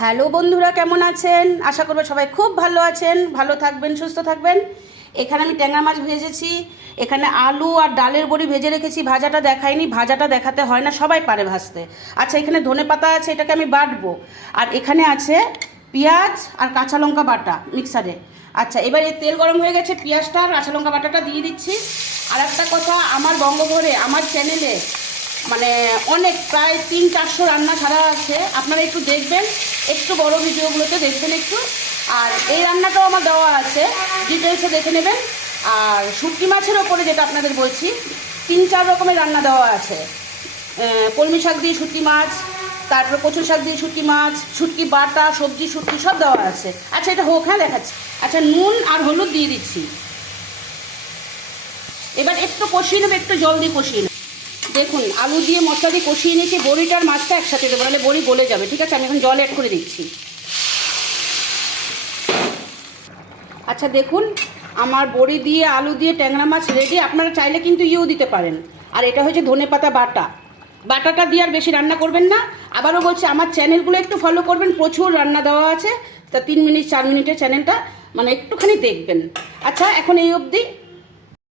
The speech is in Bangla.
হ্যালো বন্ধুরা, কেমন আছেন? আশা করব সবাই খুব ভালো আছেন, ভালো থাকবেন, সুস্থ থাকবেন। এখানে আমি ট্যাংরা মাছ ভেজেছি, এখানে আলু আর ডালের বড়ি ভেজে রেখেছি। ভাজাটা দেখাইনি, ভাজাটা দেখাতে হয় না, সবাই পারে ভাজতে। আচ্ছা, এখানে ধনেপাতা আছে, এটাকে আমি বাটবো। আর এখানে আছে পেঁয়াজ আর কাঁচা লঙ্কা বাটা মিক্সারে। আচ্ছা, এবার এই তেল গরম হয়ে গেছে, পেঁয়াজটা আর কাঁচা লঙ্কা বাটাটা দিয়ে দিচ্ছি। আর একটা কথা, আমার বঙ্গভরে আমার চ্যানেলে মানে অনেক প্রায় 300-400 রান্না ছাড়া আছে, আপনারা একটু দেখবেন, একটু বড় ভিডিওগুলোতে দেখবেন একটু। আর এই রান্নাটাও আমার দেওয়া আছে, ডিটেলসে দেখে নেবেন। আর শুটকি মাছের ওপরে যেটা আপনাদের বলছি, 3-4 রকমের রান্না দেওয়া আছে। কলমি শাক দিয়ে শুটকি মাছ, তারপরে কচু শাক দিয়ে শুটকি মাছ, শুটকি বাটা, সবজি শুটকি সব দেওয়া আছে। আচ্ছা, এটা হোক, হ্যাঁ দেখাচ্ছি। আচ্ছা, নুন আর হলুদ দিয়ে দিচ্ছি। এবার একটু কষিয়ে নেবে, একটু জল দিয়ে কষিয়ে নেবে। দেখুন, আলু দিয়ে মশলা দিয়ে কষিয়ে নিয়েছি, বড়িটার মাছটা একসাথে দেবো, নাহলে বড়ি গলে যাবে। ঠিক আছে, আমি এখন জল অ্যাড করে দিচ্ছি। আচ্ছা দেখুন, আমার বড়ি দিয়ে আলু দিয়ে ট্যাংরা মাছ রেডি। আপনারা চাইলে কিন্তু ইয়েও দিতে পারেন। আর এটা হচ্ছে ধনেপাতা বাটা। বাটাটা দিয়ে আর বেশি রান্না করবেন না। আবারও বলছি, আমার চ্যানেলগুলো একটু ফলো করবেন, প্রচুর রান্না দেওয়া আছে। তা 3 মিনিট 4 মিনিটের চ্যানেলটা, মানে একটুখানি দেখবেন। আচ্ছা, এখন এই অবধি।